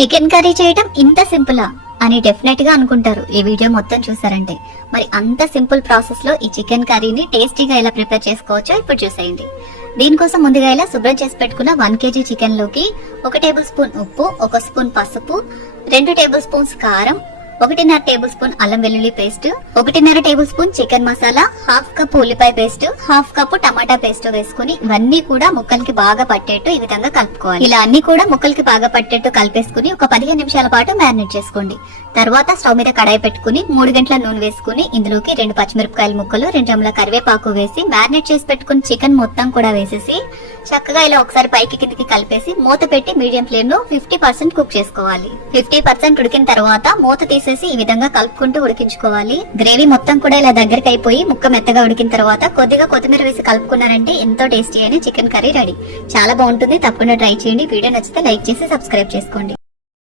Chicken curry చేయడం ఇంత సింపులా అని డెఫినెట్ గా అనుకుంటారు ఈ వీడియో మొత్తం చూసారంటే. మరి అంత సింపుల్ ప్రాసెస్ లో ఈ చికెన్ కర్రీని టేస్టీగా ఎలా ప్రిపేర్ చేసుకోవచ్చో ఇప్పుడు చూసేయండి. దీనికోసం ముందుగా ఇలా శుభ్రం చేసి పెట్టుకున్న 1 kg చికెన్ లోకి 1 టేబుల్ స్పూన్ ఉప్పు, 1 స్పూన్ పసుపు, 2 టేబుల్ స్పూన్స్ కారం, 1.5 టేబుల్ స్పూన్ అల్లం వెల్లుల్లి paste, 1.5 tablespoon chicken masala, 1/2 cup ఉల్లిపాయ పేస్ట్, 1/2 కప్ టమాటా పేస్ట్ వేసుకుని ఇవన్నీ కూడా ముక్కలకి బాగా పట్టేట్టు ఈ విధంగా కలుపుకోవాలి. ఇలా అన్ని కూడా ముక్కలకి బాగా పట్టేట్టు కలిపేసుకుని ఒక 15 నిమిషాల పాటు మ్యారినేట్ చేసుకోండి. తర్వాత స్టవ్ మీద కడాయి పెట్టుకుని 3 గంటల నూనె వేసుకుని ఇందులోకి 2 పచ్చిమిరపకాయల ముక్కలు, 2 చెంచాల కరివేపాకు వేసి మ్యారినేట్ చేసి పెట్టుకుని చికెన్ మొత్తం కూడా వేసేసి చక్కగా ఇలా ఒకసారి పైకి కిందికి కలిపేసి మూత పెట్టి మీడియం ఫ్లేమ్ లో 50% కుక్ చేసుకోవాలి. 50% ఉడికిన తర్వాత మూత తీసేసి ఈ విధంగా కలుపుకుంటూ ఉడికించుకోవాలి. గ్రేవీ మొత్తం కూడా ఇలా దగ్గరికి అయిపోయి ముక్క మెత్తగా ఉడికిన తర్వాత కొద్దిగా కొత్తిమీర వేసి కలుపుకున్నారంటే ఎంతో టేస్టీ అయిన చికెన్ కర్రీ రెడీ. చాలా బాగుంటుంది, తప్పకుండా ట్రై చేయండి. వీడియో నచ్చితే లైక్ చేసి సబ్స్క్రైబ్ చేసుకోండి.